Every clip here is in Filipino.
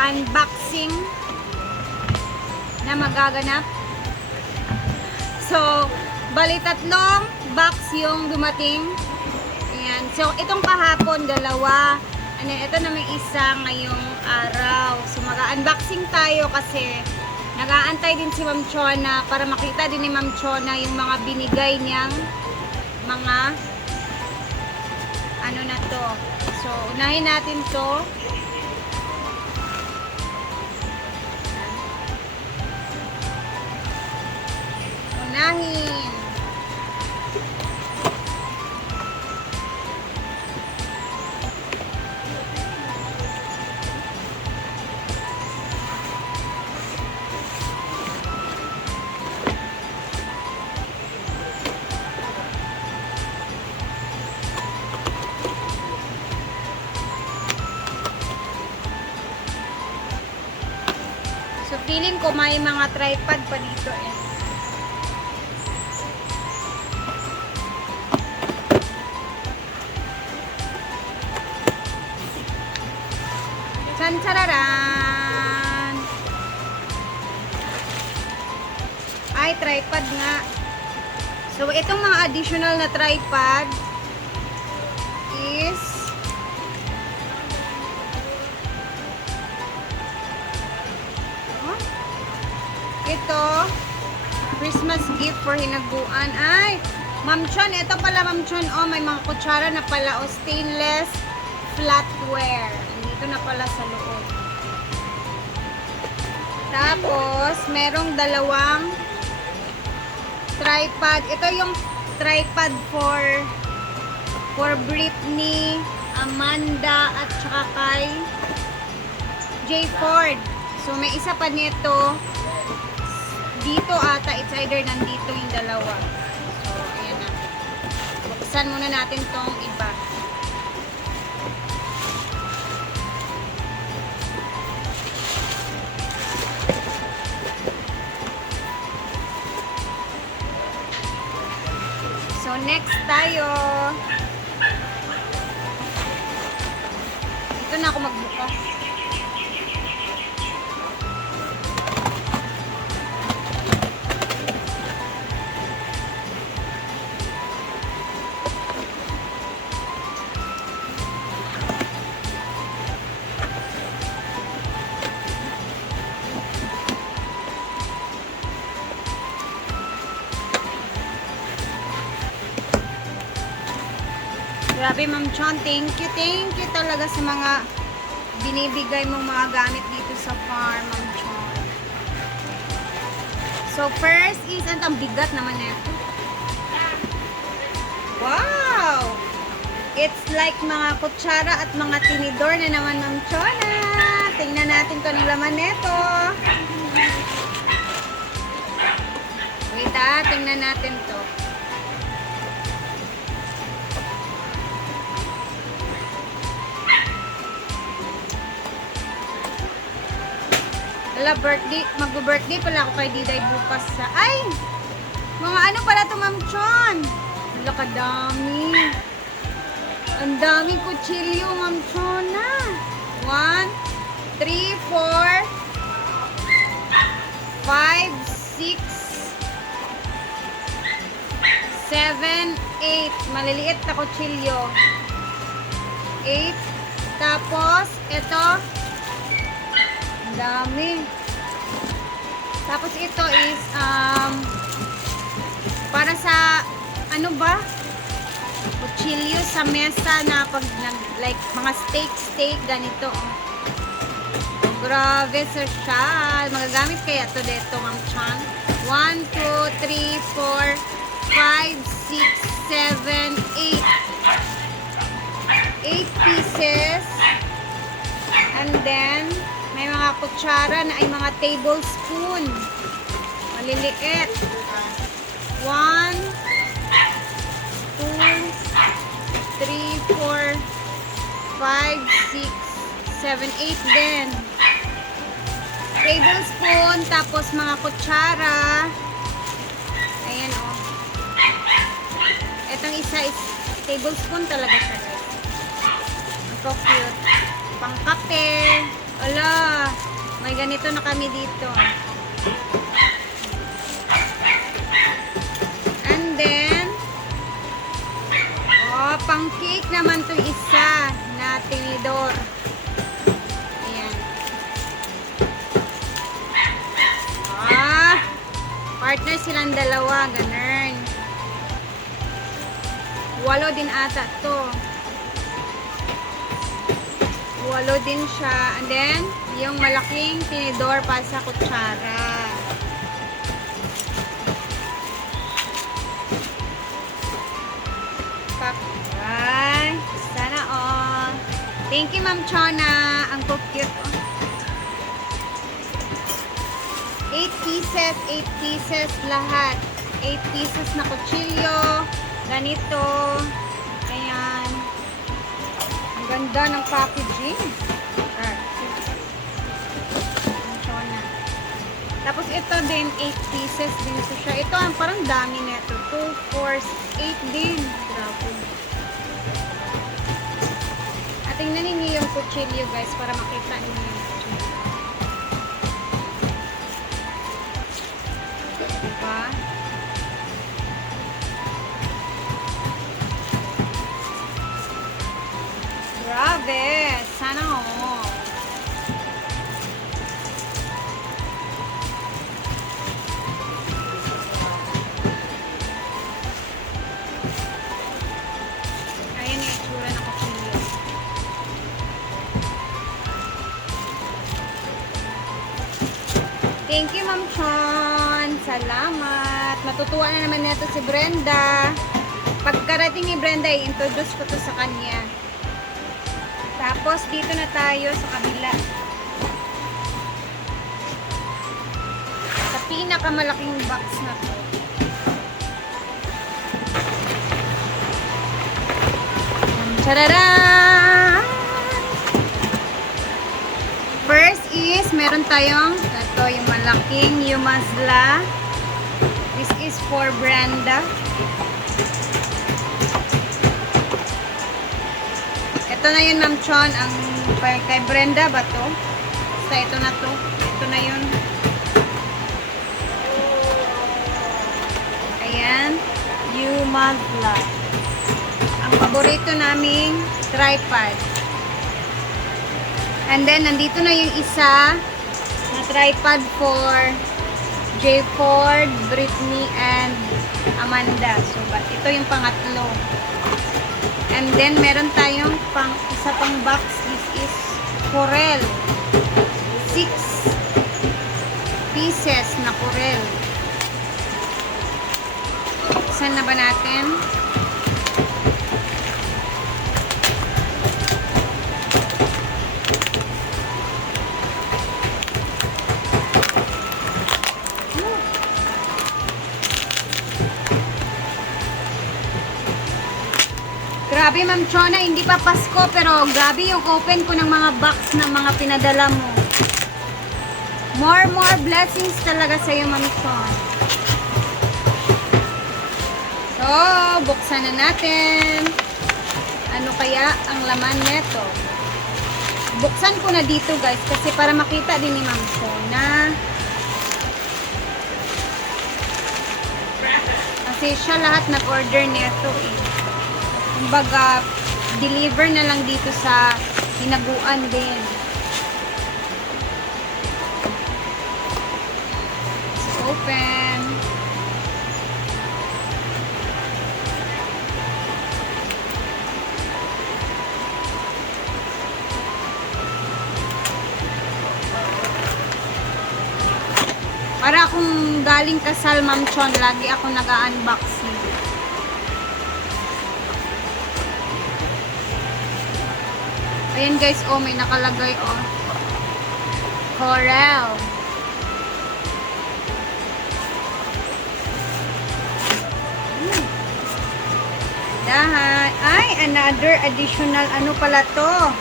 unboxing na magaganap. So, bali tatlong box yung dumating. Ayan. So, itong kahapon, dalawa. And then, ito naman isa ngayong araw. So, mag-unboxing tayo kasi nag-aantay din si Ma'am Chona para makita din ni Ma'am Chona yung mga binigay niyang mga ano na to. So, unahin natin to. Unahin. So, feeling ko may mga tripod pa dito eh. Chan-chararan! Ay, tripod nga. So, itong mga additional na tripod is ito, Christmas gift for hinaguan. Ay, Ma'am Chon, ito pala Ma'am Chon, oh, may mga kutsara na pala, oh, stainless flatware. Dito na pala sa loob. Tapos, merong dalawang tripod. Ito yung tripod for Britney, Amanda, at saka kay J. Ford. So, may isa pa nito dito ata, it's either nandito yung dalawa. So, ayan na. Buksan muna natin tong iba. So, next tayo. Ito na ako magbukas. Grabe, Ma'am Chon, thank you talaga sa mga binibigay mong mga gamit dito sa farm, Ma'am Chon. So, first is, ang bigat naman ito. Wow! It's like mga kutsara at mga tinidor na naman, Ma'am Chona. Tingnan natin kung anong laman nito. Wait tingnan natin to. Wala, birthday. Mag-birthday pala ako kay Diday bukas sa... Ay! Mga ano pala ito, Ma'am Chon? Wala, kadami. Ang daming kutsilyo, Ma'am Chon, na. 1, 3, 4, 5, 6, 7, 8. Maliliit na kutsilyo. 8. Tapos, ito... dami. Tapos ito is para sa ano ba? Kutsilyo sa mesa na pag like mga steak ganito. Oh, grabe sir siya. Magagamit kaya to dito, Ma'am Chan. 1, 2, 3, 4, 5, 6, 7, 8. 8 pieces. And then may mga kutsara na ay mga tablespoon. Maliliit. 1, 2, 3, 4, 5, 6, 7, 8 din. Tablespoon, tapos mga kutsara. Ayan o. Itong isa is tablespoon talaga siya, guys. Ang cute. Pangkape. Ala, may ganito na kami dito. And then, pang cake naman to isa na tinidor. Ayan. Partner silang dalawa, ganun. 8 din ata to. 8 din siya. And then, yung malaking tinidor pa sa kutsara. Ay, sana all. Thank you, Ma'am Chona. Ang cute. 8 pieces, 8 pieces lahat. 8 pieces na kutsilyo. Ganito. Ayan. Ang ganda ng packaging. Tapos ito din, 8 pieces din ito siya. Ito, parang dami nito. 2, 4, 8 din. Grabe. At tingnan ninyo yung kutsilyo guys para makita ninyo yung kutsilyo. Diba? Grabe. Sana all. Thank you, Ma'am Chon. Salamat. Matutuwa na naman nito si Brenda. Pagkarating ni Brenda, i-introduce ko to sa kanya. Tapos, dito na tayo sa kabila. Sa pinakamalaking box na to. Tadadaan! First is, meron tayong ito, yung malaking Yumazla. This is for Brenda. Ito na yun, Ma'am Chon. Ang kay Brenda ba to? Basta ito na to. Ito na yun. Ayan. Yumazla. Ang paborito naming tripod. And then, nandito na yung isa na tripod for J. Ford, Brittany, and Amanda. So, ito yung pangatlo. And then, meron tayong isa pang box. This is Corel. 6 pieces na Corel. Saan na ba natin? Grabe, Ma'am Chona, hindi pa Pasko, pero grabe yung open ko ng mga box ng mga pinadala mo. More blessings talaga sa iyo, Ma'am Chona. So, buksan na natin. Ano kaya ang laman neto? Buksan ko na dito, guys, kasi para makita din ni Ma'am Chona. Kasi siya lahat nag-order neto eh. Kumbaga, deliver na lang dito sa hinaguan din. So, open. Para akong galing kasal, Ma'am Chon, lagi ako nag-unboxing. Ayan guys, oh, may nakalagay, oh. Corel. Dahan. Ay, another additional, ano pala to?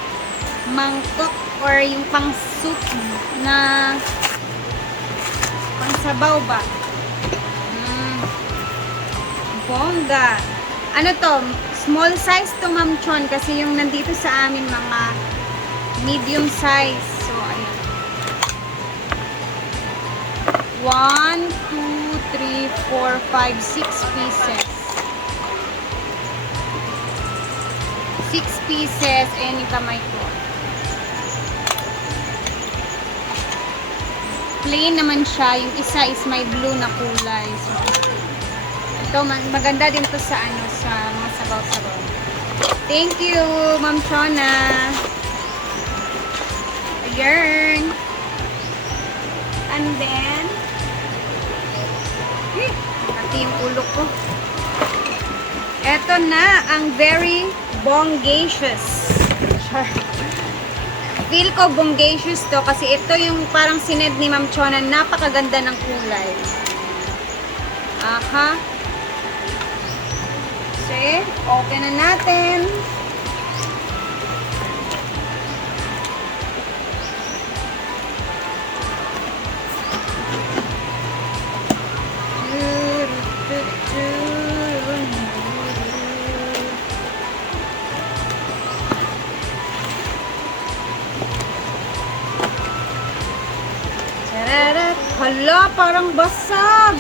Mangkok or yung pang soup na pang sabaw ba? Bongga. Ano to? Small size to, Ma'am Chon, kasi yung nandito sa amin mga medium size. So, ayan. 1, 2, 3, 4, 5, 6 pieces. 6 pieces. Ayan yung kamay ko. Plain naman siya. Yung isa is may blue na kulay. So, ito, maganda din to sa ano, sa mga sabaw-sabaw. Thank you, Ma'am Chona. Ayan. And then, pati yung ulo ko. Ito na ang very bongacious. Sure. Feel ko bongacious to kasi ito yung parang sined ni Ma'am Chona. Napakaganda ng kulay. Aha. So, open na natin. Hala, parang basag.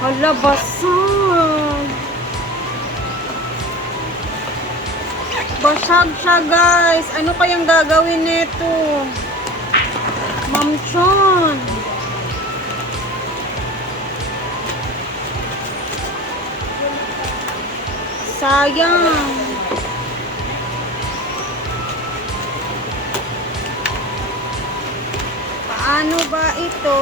Hala, basag. Basag siya, guys. Ano kayang gagawin nito? Ma'am Chon. Sayang. Paano ba ito?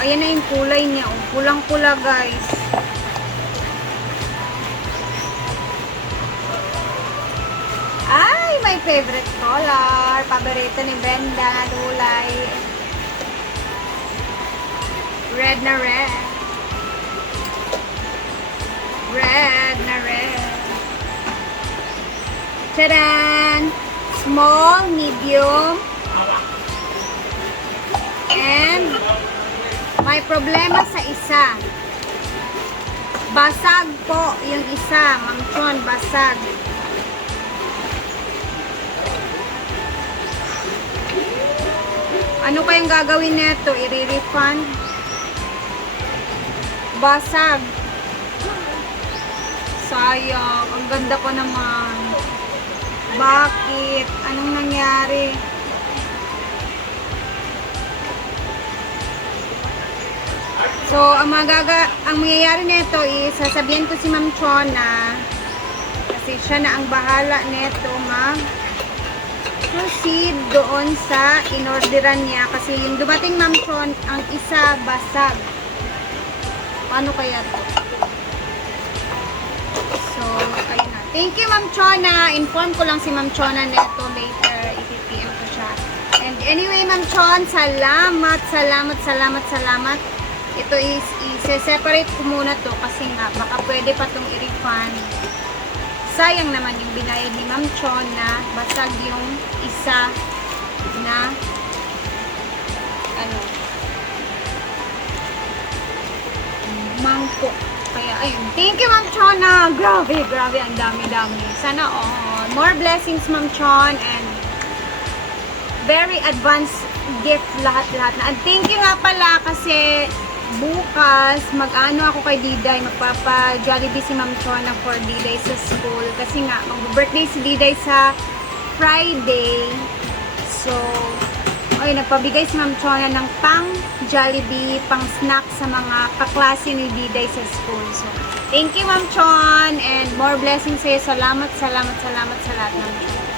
Ayan na yung kulay niya. Oh. Pulang-pula, guys. Ay, my favorite color. Paborito ni Brenda na kulay. Red na red. Red na red. Tadaan! Small, medium, and may problema sa isa. Basag po yung isa. Ma'am Chon, basag. Ano kayang gagawin nito? I-refund? Basag. Sayang. Ang ganda ko naman. Bakit? Anong nangyari? So, ang mangyayari nito is sasabihin ko si Ma'am Chona kasi siya na ang bahala nito proceed doon sa inorderan niya kasi yung dumating Ma'am Chon, ang isa basag. Paano kaya to? So, ayun na. Thank you Ma'am Chona. Inform ko lang si Ma'am Chona neto later. I-PM ko siya. And anyway Ma'am Chon, salamat. Ito is i-separate ko muna to kasi nga baka pwede pa tong i-refund. Sayang naman yung binayad ni Ma'am Chon na basag yung isa na mangkok. Kaya ayun. Thank you Ma'am Chona. Grabe, ang dami-dami. Sana all. More blessings Ma'am Chon and very advanced gift lahat-lahat na. And thank you nga pala kasi bukas, mag-ano ako kay Diday, magpapa-Jollibee si Ma'am Chona for Diday sa school. Kasi nga, mag-birthday si Diday sa Friday. So, ay, nagpabigay si Ma'am Chona ng pang-Jollibee, pang-snack sa mga kaklase ni Diday sa school. So, thank you Ma'am Chon and more blessings sa'yo. Salamat sa lahat ng Chon.